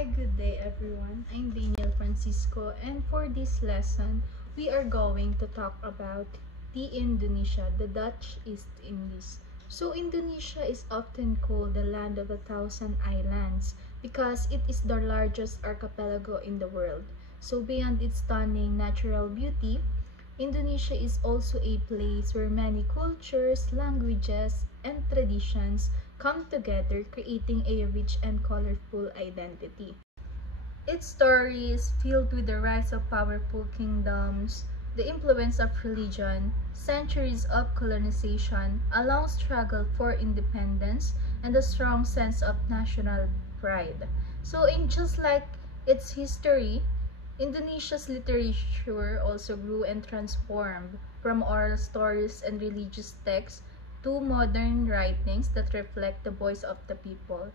Hi, good day everyone. I'm Daniel Francisco, and for this lesson, we are going to talk about the Indonesia, the Dutch East Indies. So Indonesia is often called the land of 1,000 islands because it is the largest archipelago in the world. So beyond its stunning natural beauty, Indonesia is also a place where many cultures, languages, and traditions come together, creating a rich and colorful identity. Its story is filled with the rise of powerful kingdoms, the influence of religion, centuries of colonization, a long struggle for independence, and a strong sense of national pride. So, in just like its history, Indonesia's literature also grew and transformed from oral stories and religious texts to modern writings that reflect the voice of the people.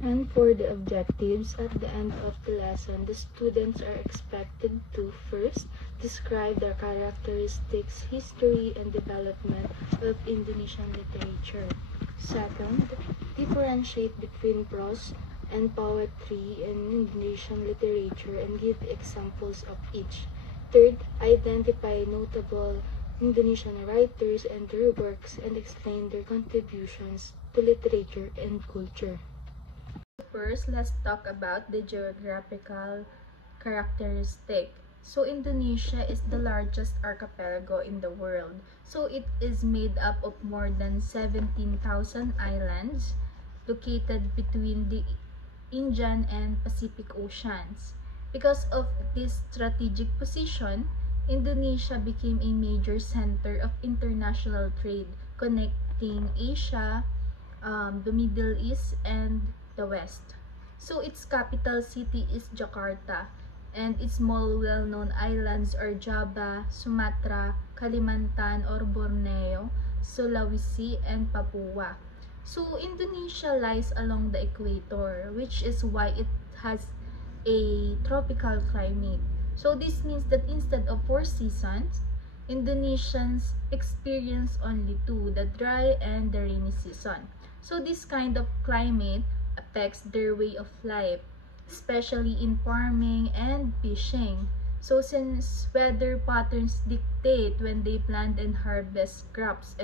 And for the objectives, at the end of the lesson, the students are expected to first describe the characteristics, history, and development of Indonesian literature. Second, differentiate between prose and poetry in Indonesian literature and give examples of each. Third, identify notable Indonesian writers and their works and explain their contributions to literature and culture. First, let's talk about the geographical characteristic. So, Indonesia is the largest archipelago in the world. So, it is made up of more than 17,000 islands located between the Indian and Pacific Oceans. Because of this strategic position, Indonesia became a major center of international trade, connecting Asia, the Middle East, and the West. So its capital city is Jakarta, and its small well-known islands are Java, Sumatra, Kalimantan or Borneo, Sulawesi, and Papua. So Indonesia lies along the equator, which is why it has a tropical climate. So this means that instead of 4 seasons, Indonesians experience only 2, the dry and the rainy season. So this kind of climate affects their way of life, especially in farming and fishing. So since weather patterns dictate when they plant and harvest crops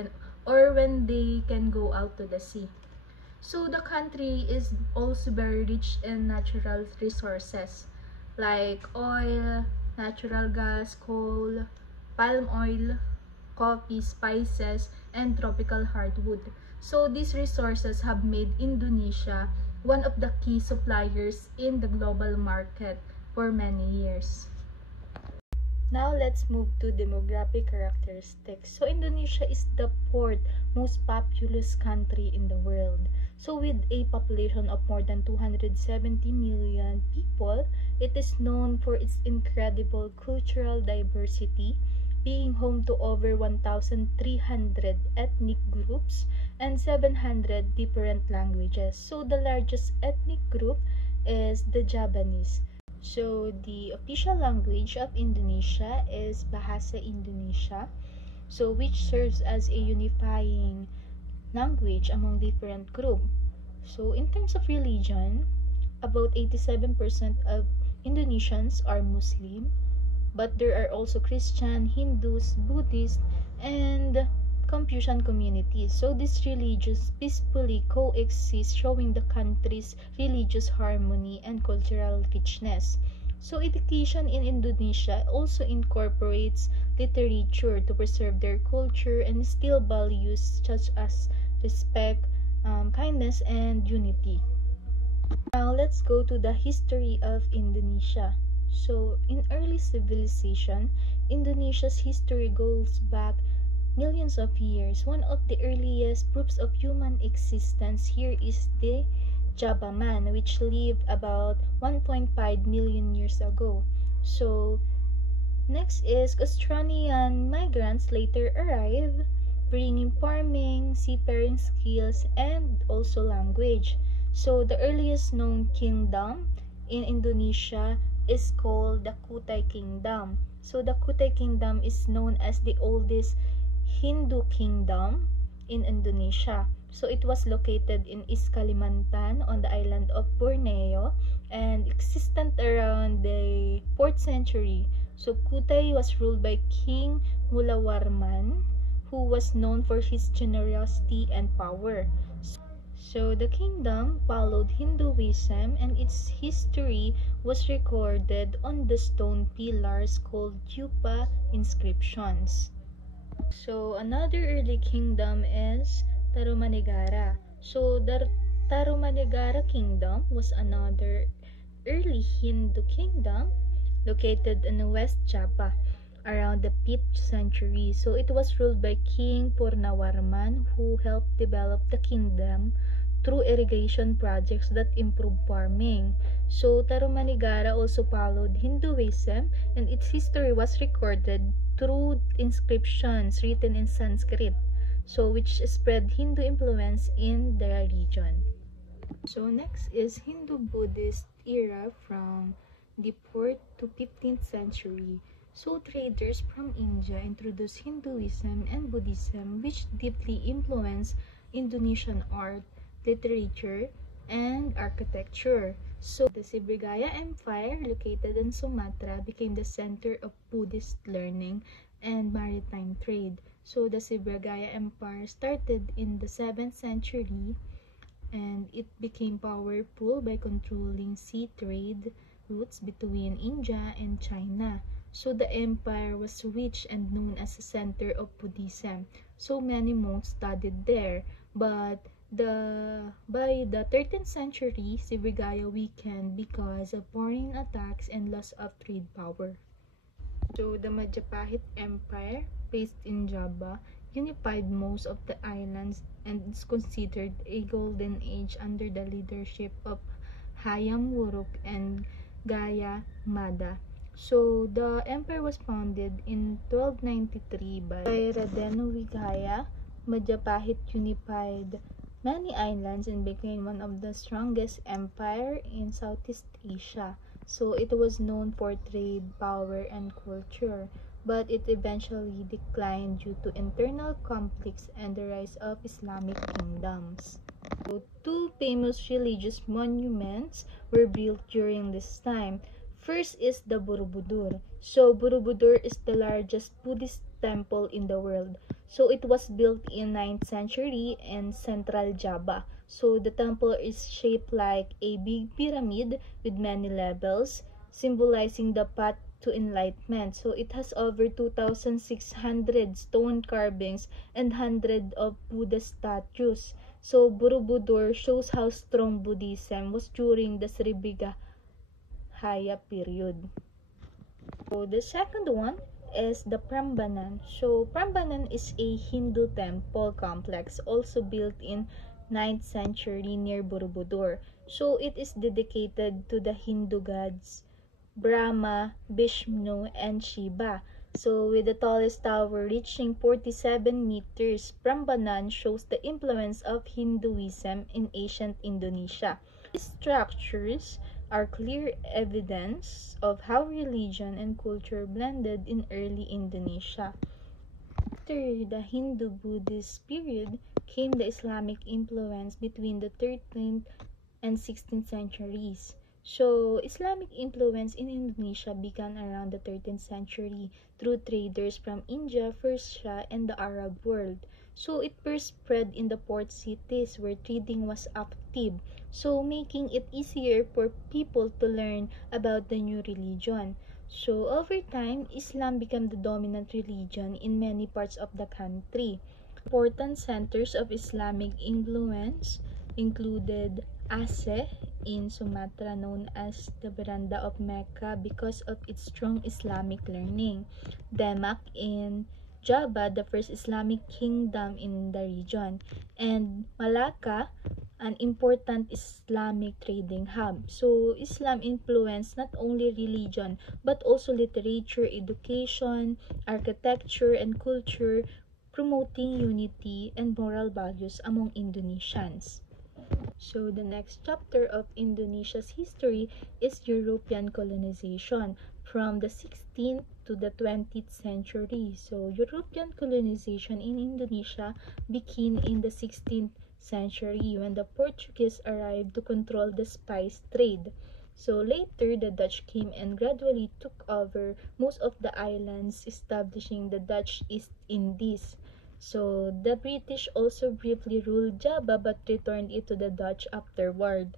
or when they can go out to the sea. So the country is also very rich in natural resources like oil, natural gas, coal, palm oil, coffee, spices, and tropical hardwood. So these resources have made Indonesia one of the key suppliers in the global market for many years. Now let's move to demographic characteristics. So Indonesia is the fourth most populous country in the world. So with a population of more than 270 million people, it is known for its incredible cultural diversity, being home to over 1,300 ethnic groups and 700 different languages. So the largest ethnic group is the Javanese. So the official language of Indonesia is Bahasa Indonesia, so which serves as a unifying language among different groups. So in terms of religion, about 87% of Indonesians are Muslim, but there are also Christian, Hindus, Buddhist, and Confucian communities. So these religions peacefully coexist, showing the country's religious harmony and cultural richness. So education in Indonesia also incorporates literature to preserve their culture and instill values such as respect, kindness, and unity. Now let's go to the history of Indonesia. So in early civilization, Indonesia's history goes back millions of years. One of the earliest proofs of human existence here is the Java man, which lived about 1.5 million years ago. So next is Australian migrants later arrived, bringing farming, seafaring skills, and also language. So the earliest known kingdom in Indonesia is called the Kutai Kingdom. So the Kutai Kingdom is known as the oldest Hindu kingdom in Indonesia. So it was located in East Kalimantan on the island of Borneo and existent around the 4th century. So Kutai was ruled by King Mulawarman, who was known for his generosity and power. So the kingdom followed Hinduism and its history was recorded on the stone pillars called Yupa inscriptions. So another early kingdom is Tarumanegara. So the Tarumanegara kingdom was another early Hindu kingdom located in West Java around the 5th century. So it was ruled by King Purnawarman, who helped develop the kingdom through irrigation projects that improved farming. So Tarumanegara also followed Hinduism and its history was recorded through inscriptions written in Sanskrit, so which spread Hindu influence in the region. So next is Hindu-Buddhist era from the 4th to 15th century. So traders from India introduced Hinduism and Buddhism, which deeply influenced Indonesian art, literature, and architecture. So the Sriwijaya Empire, located in Sumatra, became the center of Buddhist learning and maritime trade. So the Sriwijaya Empire started in the 7th century and it became powerful by controlling sea trade routes between India and China. So the empire was rich and known as a center of Buddhism. So many monks studied there, but by the 13th century, Srivijaya weakened because of foreign attacks and loss of trade power. So the Majapahit Empire, based in Java, unified most of the islands and is considered a golden age under the leadership of Hayam Wuruk and Gaya Mada. So the empire was founded in 1293 by Radenwijaya. Majapahit unified many islands and became one of the strongest empire in Southeast Asia. So it was known for trade, power, and culture, but it eventually declined due to internal conflicts and the rise of Islamic kingdoms. So, two famous religious monuments were built during this time. First is the Borobudur. So Borobudur is the largest Buddhist temple in the world. So it was built in 9th century in central Java. So the temple is shaped like a big pyramid with many levels, symbolizing the path to enlightenment. So it has over 2,600 stone carvings and hundreds of Buddha statues. So Borobudur shows how strong Buddhism was during the Srivijaya period. So the second one is the Prambanan. So Prambanan is a Hindu temple complex also built in 9th century near Borobudur. So it is dedicated to the Hindu gods Brahma, Vishnu, and Shiva. So with the tallest tower reaching 47 meters, Prambanan shows the influence of Hinduism in ancient Indonesia. These structures are clear evidence of how religion and culture blended in early Indonesia. After the Hindu-Buddhist period came the Islamic influence between the 13th and 16th centuries. So, Islamic influence in Indonesia began around the 13th century through traders from India, Persia, and the Arab world. So, it first spread in the port cities where trading was active, so making it easier for people to learn about the new religion. So, over time, Islam became the dominant religion in many parts of the country. Important centers of Islamic influence included Aceh in Sumatra, known as the Veranda of Mecca because of its strong Islamic learning. Demak in Java, the first Islamic kingdom in the region. And Malacca, an important Islamic trading hub. So Islam influenced not only religion but also literature, education, architecture, and culture, promoting unity and moral values among Indonesians. So the next chapter of Indonesia's history is European colonization from the 16th to the 20th century. So European colonization in Indonesia began in the 16th century when the Portuguese arrived to control the spice trade. So later, the Dutch came and gradually took over most of the islands, establishing the Dutch East Indies. So the British also briefly ruled Java but returned it to the Dutch afterward.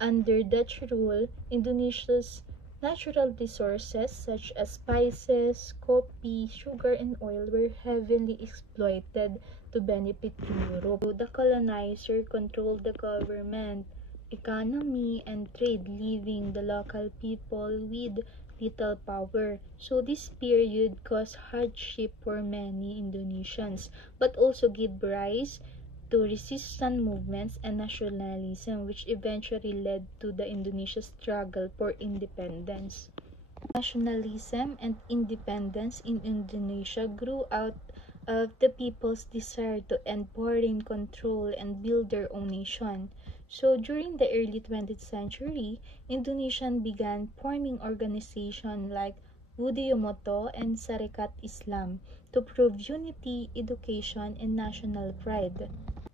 Under Dutch rule, Indonesia's natural resources such as spices, coffee, sugar, and oil were heavily exploited to benefit Europe. So the colonizer controlled the government, economy, and trade, leaving the local people with little power. So this period caused hardship for many Indonesians, but also gave rise to resistance movements and nationalism, which eventually led to the Indonesia struggle for independence. Nationalism and independence in Indonesia grew out of the people's desire to end foreign control and build their own nation. So during the early 20th century, Indonesians began forming organizations like Budiyomoto and Sarekat Islam to prove unity, education, and national pride.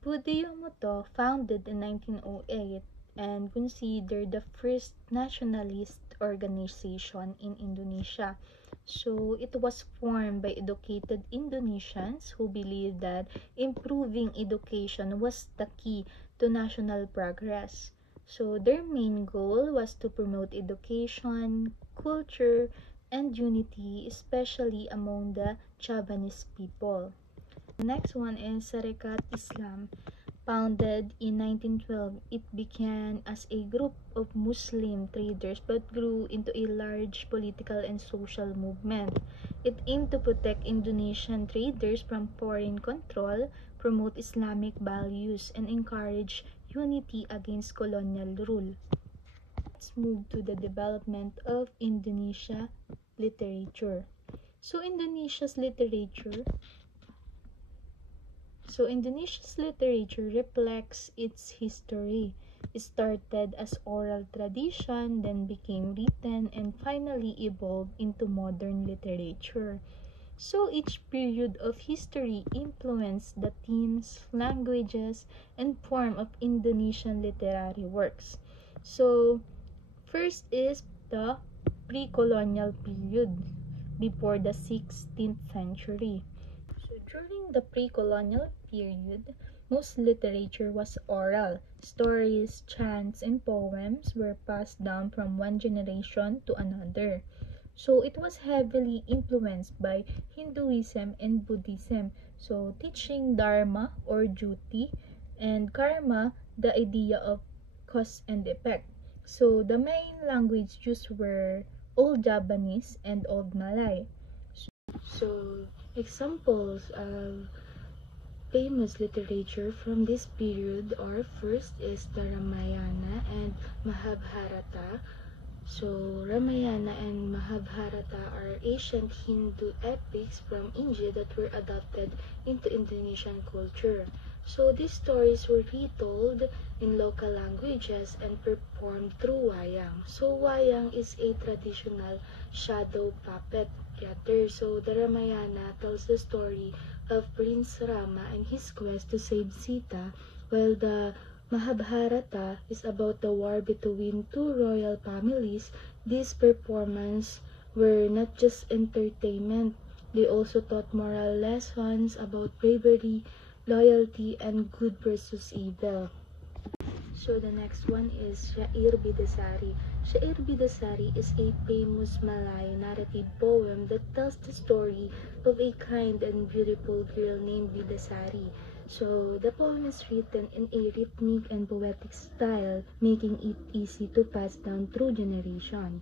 Budiyomoto, founded in 1908 and considered the first nationalist organization in Indonesia. So it was formed by educated Indonesians who believed that improving education was the key to national progress. So their main goal was to promote education, culture, and unity, especially among the Javanese people. The next one is Sarekat Islam. Founded in 1912, it began as a group of Muslim traders but grew into a large political and social movement. It aimed to protect Indonesian traders from foreign control, promote Islamic values, and encourage unity against colonial rule. Let's move to the development of Indonesia literature. So Indonesia's literature reflects its history. It started as oral tradition, then became written, and finally evolved into modern literature. So each period of history influenced the themes, languages, and form of Indonesian literary works. So first is the pre-colonial period before the 16th century. So during the pre-colonial period, most literature was oral. Stories, chants, and poems were passed down from one generation to another. So it was heavily influenced by Hinduism and Buddhism. So teaching dharma or duty and karma, the idea of cause and effect. So the main language used were Old Javanese and Old Malay. So examples of famous literature from this period are first is the Ramayana and Mahabharata. So Ramayana and Mahabharata are ancient Hindu epics from India that were adapted into Indonesian culture. So these stories were retold in local languages and performed through wayang. So wayang is a traditional shadow puppet theater. So the Ramayana tells the story of Prince Rama and his quest to save Sita, while the Mahabharata is about the war between two royal families. These performances were not just entertainment, they also taught moral lessons about bravery, loyalty, and good versus evil. So the next one is Syair Bidasari. Syair Bidasari is a famous Malay narrative poem that tells the story of a kind and beautiful girl named Bidasari. So the poem is written in a rhythmic and poetic style, making it easy to pass down through generation.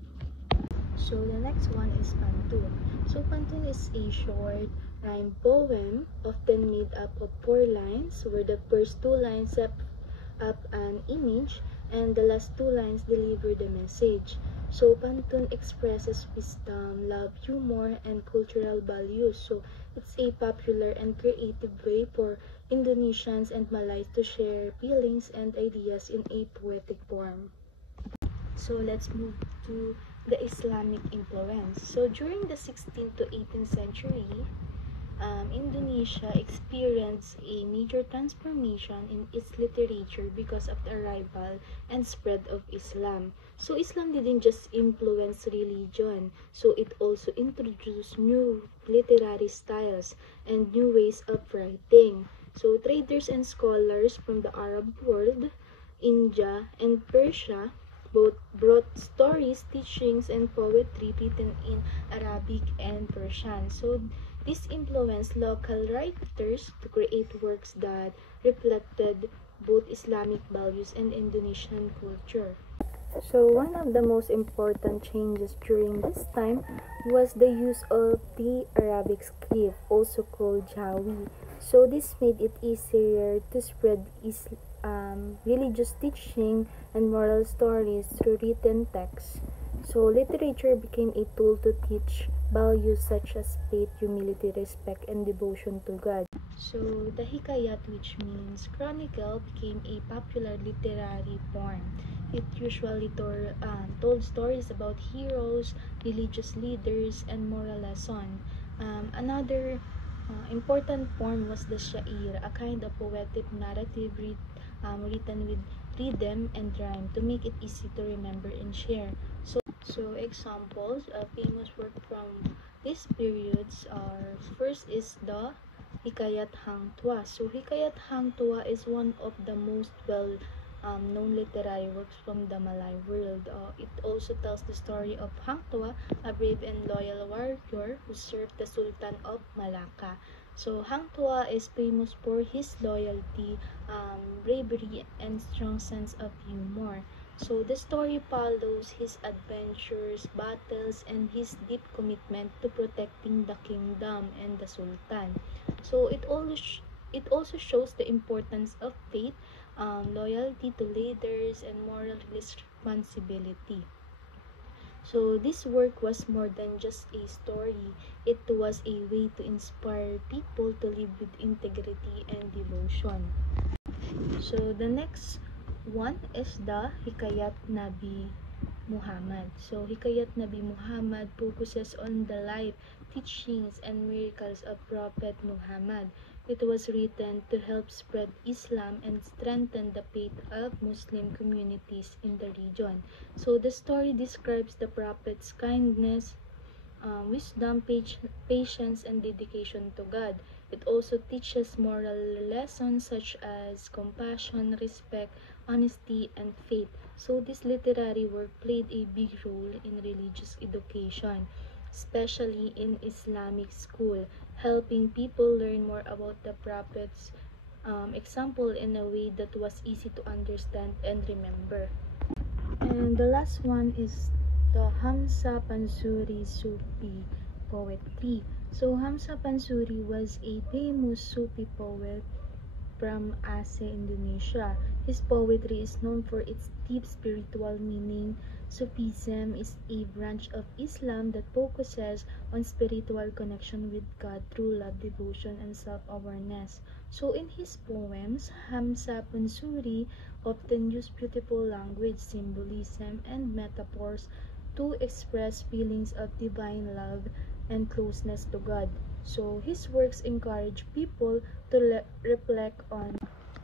So the next one is Pantun. So Pantun is a short rhyme poem, often made up of 4 lines, where the first 2 lines set up an image and the last 2 lines deliver the message. So Pantun expresses wisdom, love, humor, and cultural values. So it's a popular and creative way for Indonesians and Malays to share feelings and ideas in a poetic form. So let's move to the Islamic influence. So during the 16th to 18th century, Indonesia experienced a major transformation in its literature because of the arrival and spread of Islam. So Islam didn't just influence religion, so it also introduced new literary styles and new ways of writing. So traders and scholars from the Arab world, India, and Persia both brought stories, teachings, and poetry written in Arabic and Persian. So this influenced local writers to create works that reflected both Islamic values and Indonesian culture. So one of the most important changes during this time was the use of the Arabic script, also called Jawi. So this made it easier to spread religious teaching and moral stories through written texts. So literature became a tool to teach values such as faith, humility, respect, and devotion to God. So the hikayat, which means chronicle, became a popular literary form. It usually told stories about heroes, religious leaders, and moral lessons. Another important form was the shair, a kind of poetic narrative written with rhythm and rhyme to make it easy to remember and share. So examples of famous work from these periods are, first is the Hikayat Hang Tuah. So Hikayat Hang Tuah is one of the most known literary works from the Malay world. It also tells the story of Hang Tuah, a brave and loyal warrior who served the Sultan of Malacca. So Hang Tuah is famous for his loyalty, bravery, and strong sense of humor. So the story follows his adventures, battles, and his deep commitment to protecting the kingdom and the Sultan. So it also shows the importance of faith, loyalty to leaders, and moral responsibility. So this work was more than just a story. It was a way to inspire people to live with integrity and devotion. So the next one is the Hikayat Nabi Muhammad. So Hikayat Nabi Muhammad focuses on the life, teachings, and miracles of Prophet Muhammad. It was written to help spread Islam and strengthen the faith of Muslim communities in the region. So the story describes the Prophet's kindness, wisdom, patience, and dedication to God. It also teaches moral lessons such as compassion, respect, honesty, and faith. So this literary work played a big role in religious education, especially in Islamic school, helping people learn more about the Prophet's example in a way that was easy to understand and remember. And the last one is the Hamsa Pansuri Sufi poetry. So Hamsa Pansuri was a famous Sufi poet from Aceh, Indonesia. His poetry is known for its deep spiritual meaning. Sufism is a branch of Islam that focuses on spiritual connection with God through love, devotion, and self-awareness. So in his poems, Hamza Pansuri often used beautiful language, symbolism, and metaphors to express feelings of divine love and closeness to God. So his works encourage people to reflect on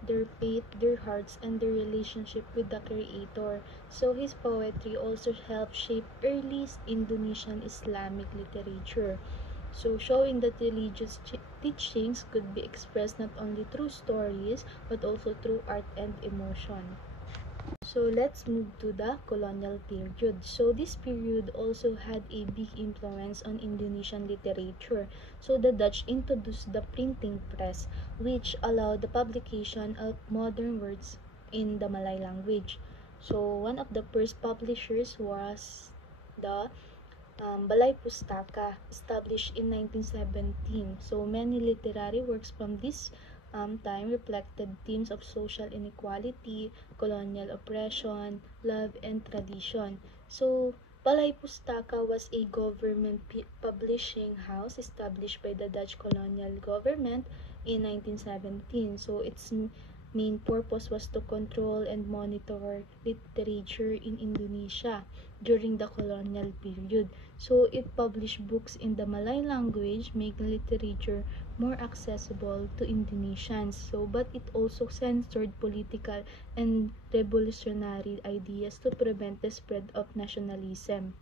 their faith, their hearts, and their relationship with the Creator. So his poetry also helped shape early Indonesian Islamic literature. So showing that religious teachings could be expressed not only through stories but also through art and emotion. So let's move to the colonial period. So this period also had a big influence on Indonesian literature. So the Dutch introduced the printing press, which allowed the publication of modern words in the Malay language. So one of the first publishers was the Balay Pustaka, established in 1917. So many literary works from this time reflected themes of social inequality, colonial oppression, love, and tradition. So Balay Pustaka was a government publishing house established by the Dutch colonial government in 1917. So main purpose was to control and monitor literature in Indonesia during the colonial period. So it published books in the Malay language, making literature more accessible to Indonesians. So, but it also censored political and revolutionary ideas to prevent the spread of nationalism.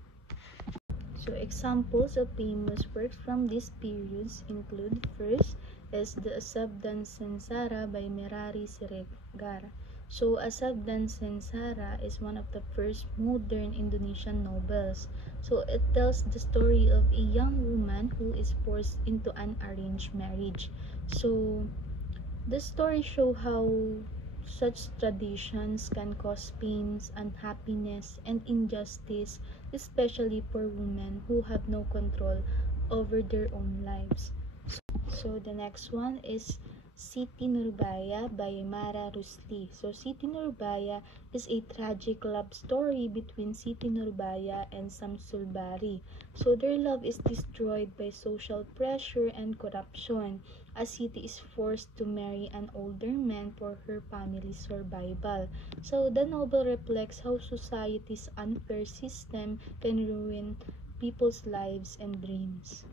So examples of famous works from these periods include: first is the Asab dan Sensara by Merari Siregar. So Asab dan Sensara is one of the first modern Indonesian novels. So it tells the story of a young woman who is forced into an arranged marriage. So the story shows how such traditions can cause pains, unhappiness, and injustice, especially for women who have no control over their own lives. So the next one is Siti Nurbaya by Mara Rusli. So Siti Nurbaya is a tragic love story between Siti Nurbaya and Samsul Bari. So their love is destroyed by social pressure and corruption, as Siti is forced to marry an older man for her family's survival. So the novel reflects how society's unfair system can ruin people's lives and dreams.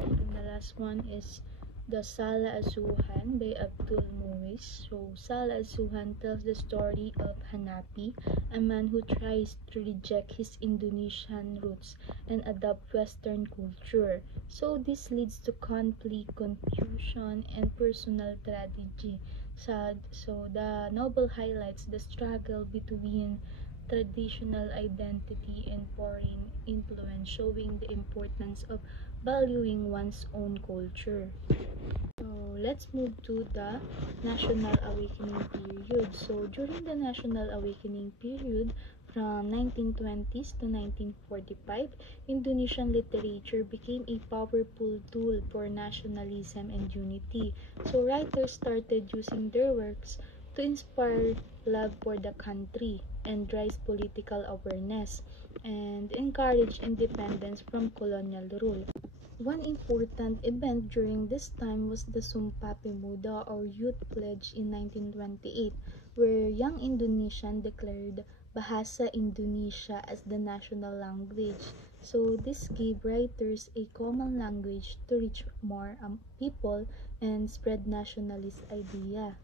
And the last one is the Sala Azuhan by Abdul Muiz. So Sala Azuhan tells the story of Hanapi, a man who tries to reject his Indonesian roots and adopt Western culture. So this leads to conflict, confusion, and personal tragedy. So the novel highlights the struggle between traditional identity and foreign influence, showing the importance of valuing one's own culture. So let's move to the National Awakening period. So during the National Awakening period, from 1920s to 1945, Indonesian literature became a powerful tool for nationalism and unity. So writers started using their works to inspire love for the country and raise political awareness and encourage independence from colonial rule. One important event during this time was the Sumpah Pemuda or Youth Pledge in 1928, where young Indonesians declared Bahasa Indonesia as the national language. So this gave writers a common language to reach more people and spread nationalist idea.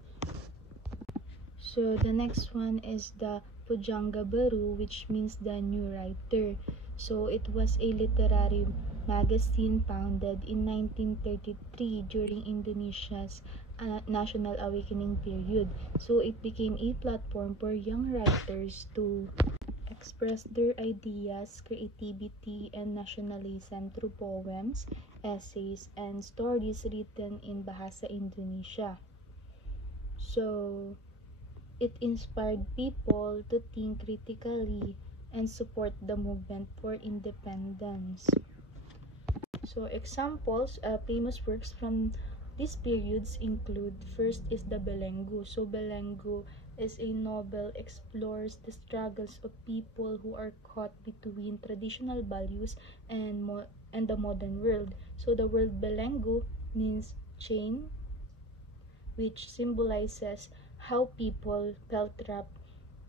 So the next one is the Pujangga Baru, which means the new writer. So it was a literary magazine founded in 1933 during Indonesia's National Awakening period. So it became a platform for young writers to express their ideas, creativity, and nationalism through poems, essays, and stories written in Bahasa Indonesia. So it inspired people to think critically and support the movement for independence. So examples, famous works from these periods include: first is the Belenggu. So Belenggu is a novel explores the struggles of people who are caught between traditional values and the modern world. So the word Belenggu means chain, which symbolizes how people felt trapped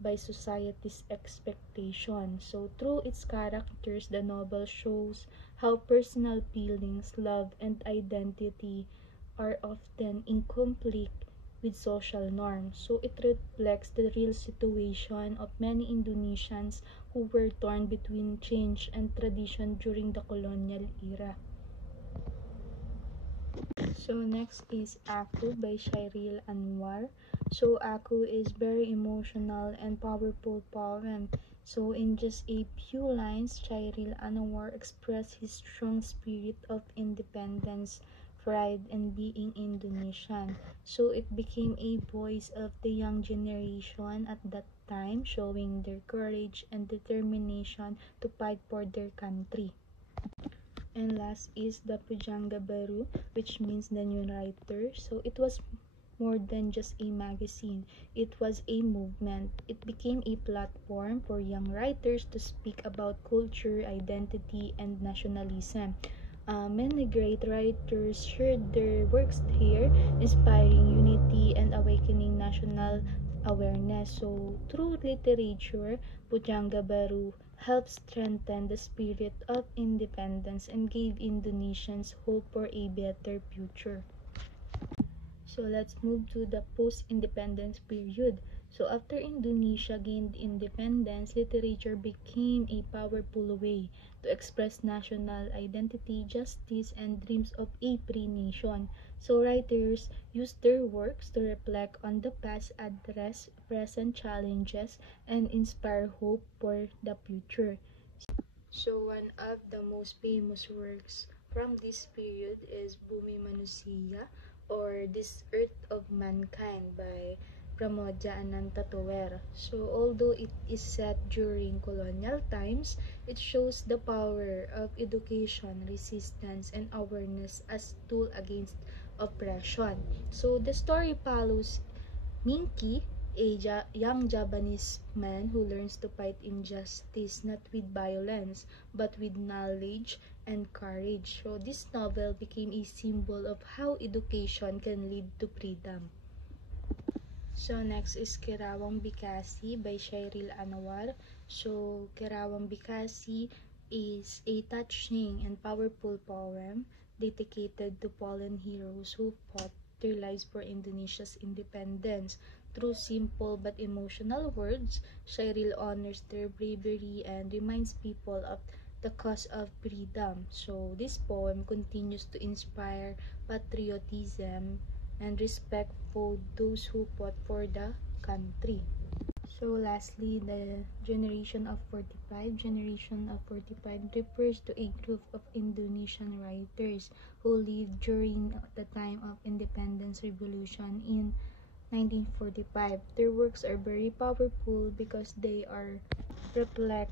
by society's expectations. So through its characters, the novel shows how personal feelings, love, and identity are often in conflict with social norms. So it reflects the real situation of many Indonesians who were torn between change and tradition during the colonial era. So next is Aku by Shairil Anwar. So Aku is very emotional and powerful poem. So in just a few lines, Shairil Anwar expressed his strong spirit of independence, pride, and being Indonesian. So it became a voice of the young generation at that time, showing their courage and determination to fight for their country. And last is the Pujangga Baru, which means the new writer. So it was more than just a magazine. It was a movement. It became a platform for young writers to speak about culture, identity, and nationalism. Many great writers shared their works here, inspiring unity and awakening national awareness. So, through literature, Pujangga Baru helped strengthen the spirit of independence and gave Indonesians hope for a better future. So let's move to the post-independence period. So after Indonesia gained independence, literature became a powerful way to express national identity, justice, and dreams of a free nation. So writers used their works to reflect on the past, address present challenges, and inspire hope for the future. So one of the most famous works from this period is Bumi Manusia, or This Earth of Mankind by Pramodia Anantatower. So although it is set during colonial times, it shows the power of education, resistance, and awareness as tool against oppression. So the story follows Minky, a young Japanese man who learns to fight injustice not with violence but with knowledge and courage. So this novel became a symbol of how education can lead to freedom. So next is Kerawang Bikasi by Shairil Anwar. So Kerawang Bikasi is a touching and powerful poem dedicated to fallen heroes who fought their lives for Indonesia's independence. Through simple but emotional words, Shairil honors their bravery and reminds people of the cause of freedom. So this poem continues to inspire patriotism and respect for those who fought for the country. So lastly, the Generation of 45. Generation of 45 refers to a group of Indonesian writers who lived during the time of independence revolution in 1945. Their works are very powerful because they reflect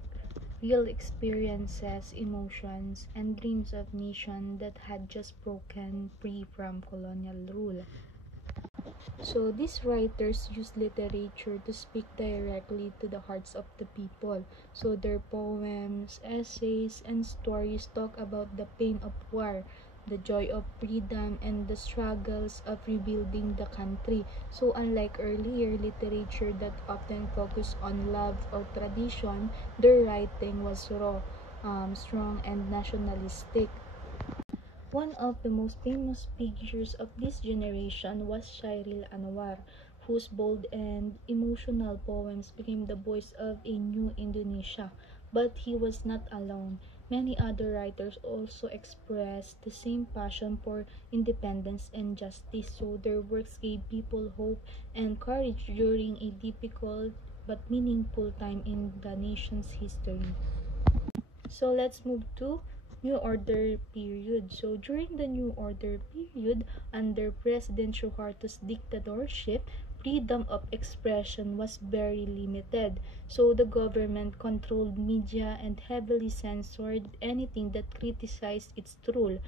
real experiences, emotions, and dreams of nation that had just broken free from colonial rule. So these writers use literature to speak directly to the hearts of the people. So their poems, essays, and stories talk about the pain of war, the joy of freedom, and the struggles of rebuilding the country. So unlike earlier literature that often focused on love or tradition, their writing was raw, strong, and nationalistic. One of the most famous figures of this generation was Shairil Anwar, whose bold and emotional poems became the voice of a new Indonesia. But he was not alone. Many other writers also expressed the same passion for independence and justice, so their works gave people hope and courage during a difficult but meaningful time in the nation's history. So let's move to New Order period. So during the New Order period, under President Suharto's dictatorship, freedom of expression was very limited. So the government controlled media and heavily censored anything that criticized its rule.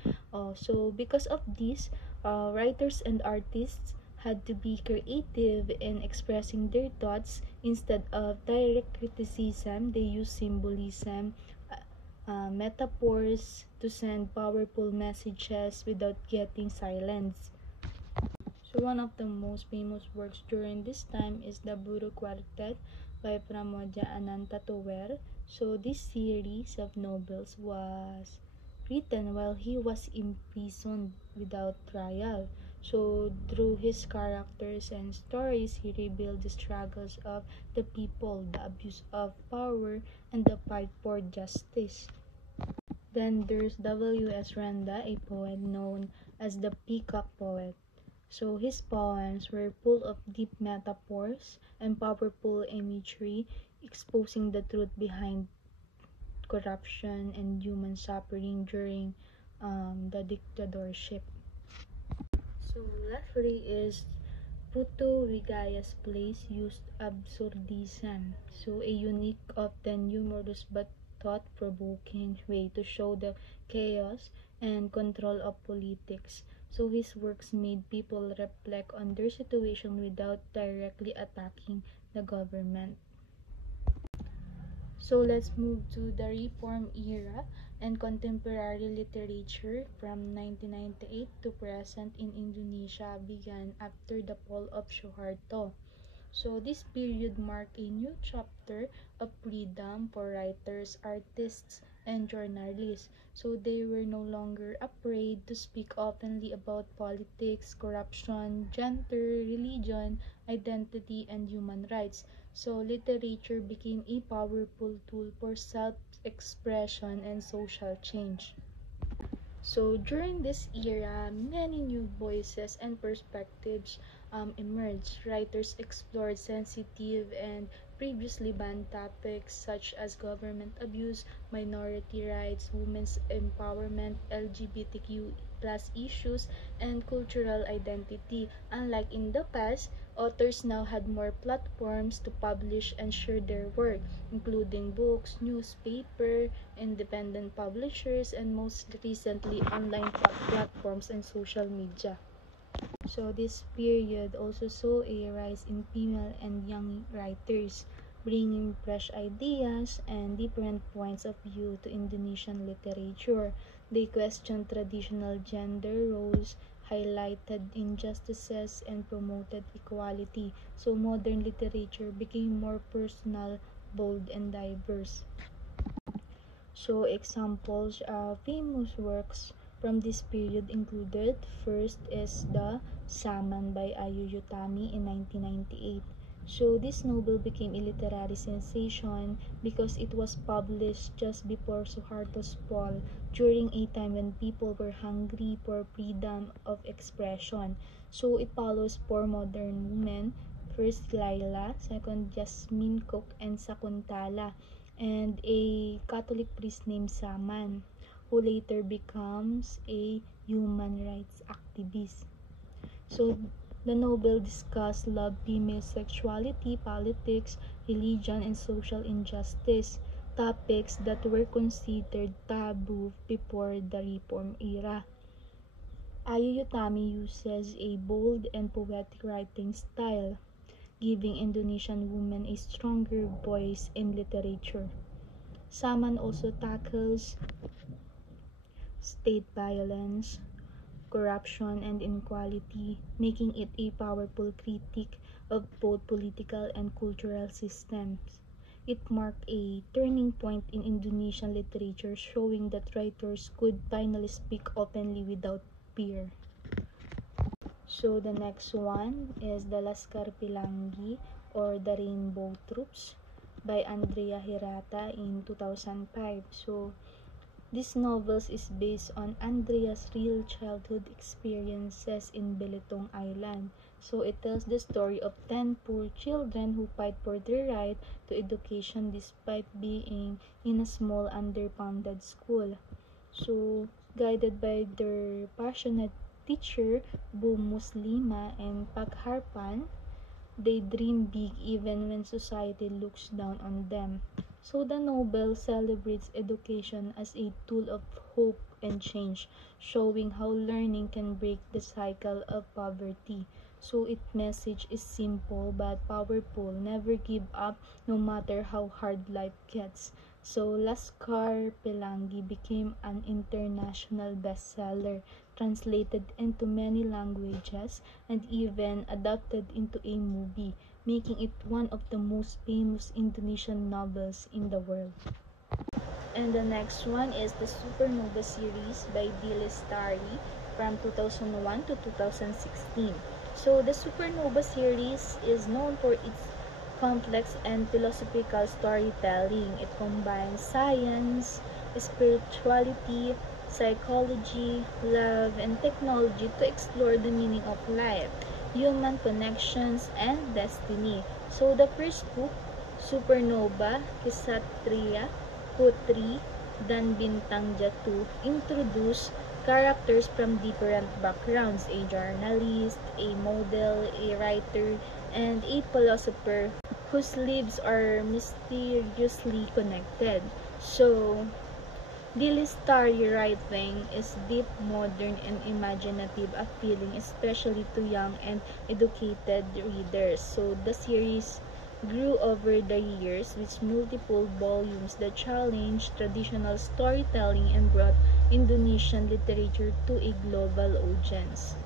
So because of this, writers and artists had to be creative in expressing their thoughts. Instead of direct criticism, they used symbolism, metaphors to send powerful messages without getting silenced. So one of the most famous works during this time is the Buru Quartet by Pramodia Anantatower. So this series of novels was written while he was imprisoned without trial. So through his characters and stories, he revealed the struggles of the people, the abuse of power, and the fight for justice. Then there's W.S. Randa, a poet known as the Peacock Poet. So his poems were full of deep metaphors and powerful imagery, exposing the truth behind corruption and human suffering during the dictatorship. So lastly is Putu Wigaya's plays used absurdism, so a unique, often humorous but thought-provoking way to show the chaos and control of politics. So his works made people reflect on their situation without directly attacking the government. So let's move to the Reform era and contemporary literature from 1998 to present in Indonesia began after the fall of Suharto. So this period marked a new chapter of freedom for writers, artists, and journalists. So they were no longer afraid to speak openly about politics, corruption, gender, religion, identity, and human rights. So literature became a powerful tool for self-expression and social change. So during this era, many new voices and perspectives emerged. Writers explored sensitive and previously banned topics such as government abuse, minority rights, women's empowerment, LGBTQ plus issues, and cultural identity. Unlike in the past, authors now had more platforms to publish and share their work, including books, newspaper, independent publishers, and most recently online platforms and social media. So this period also saw a rise in female and young writers, bringing fresh ideas and different points of view to Indonesian literature. They questioned traditional gender roles, highlighted injustices, and promoted equality. So modern literature became more personal, bold, and diverse. So examples of famous works from this period included: first is the Saman by Ayu Yutami in 1998. So this novel became a literary sensation because it was published just before Suharto's fall, during a time when people were hungry for freedom of expression. So it follows four modern women: first Laila, second Jasmine Cook and Sakuntala, and a Catholic priest named Saman, who later becomes a human rights activist. So the novel discussed love, female sexuality, politics, religion, and social injustice, topics that were considered taboo before the Reform era. Ayu Yutami uses a bold and poetic writing style, giving Indonesian women a stronger voice in literature. Saman also tackles state violence, corruption, and inequality, making it a powerful critique of both political and cultural systems. It marked a turning point in Indonesian literature, showing that writers could finally speak openly without fear. So the next one is the Laskar Pelangi or the Rainbow Troops by Andrea Hirata in 2005. So this novel is based on Andrea's real childhood experiences in Belitung Island. So it tells the story of 10 poor children who fight for their right to education despite being in a small underfunded school. So guided by their passionate teacher, Bu Muslima and Pagharpan, they dream big even when society looks down on them. So the novel celebrates education as a tool of hope and change, showing how learning can break the cycle of poverty. So its message is simple but powerful: never give up no matter how hard life gets. So Laskar Pelangi became an international bestseller, translated into many languages, and even adapted into a movie, making it one of the most famous Indonesian novels in the world. And the next one is the Supernova series by D. Lestari from 2001 to 2016. So the Supernova series is known for its complex and philosophical storytelling. It combines science, spirituality, psychology, love, and technology to explore the meaning of life, human connections, and destiny. So the first book, Supernova, Kshatriya, Putri, dan Bintang Jatuh, introduce characters from different backgrounds: a journalist, a model, a writer, and a philosopher whose lives are mysteriously connected. So, Dili's starry writing is deep, modern, and imaginative, appealing especially to young and educated readers. So the series grew over the years with multiple volumes that challenged traditional storytelling and brought Indonesian literature to a global audience.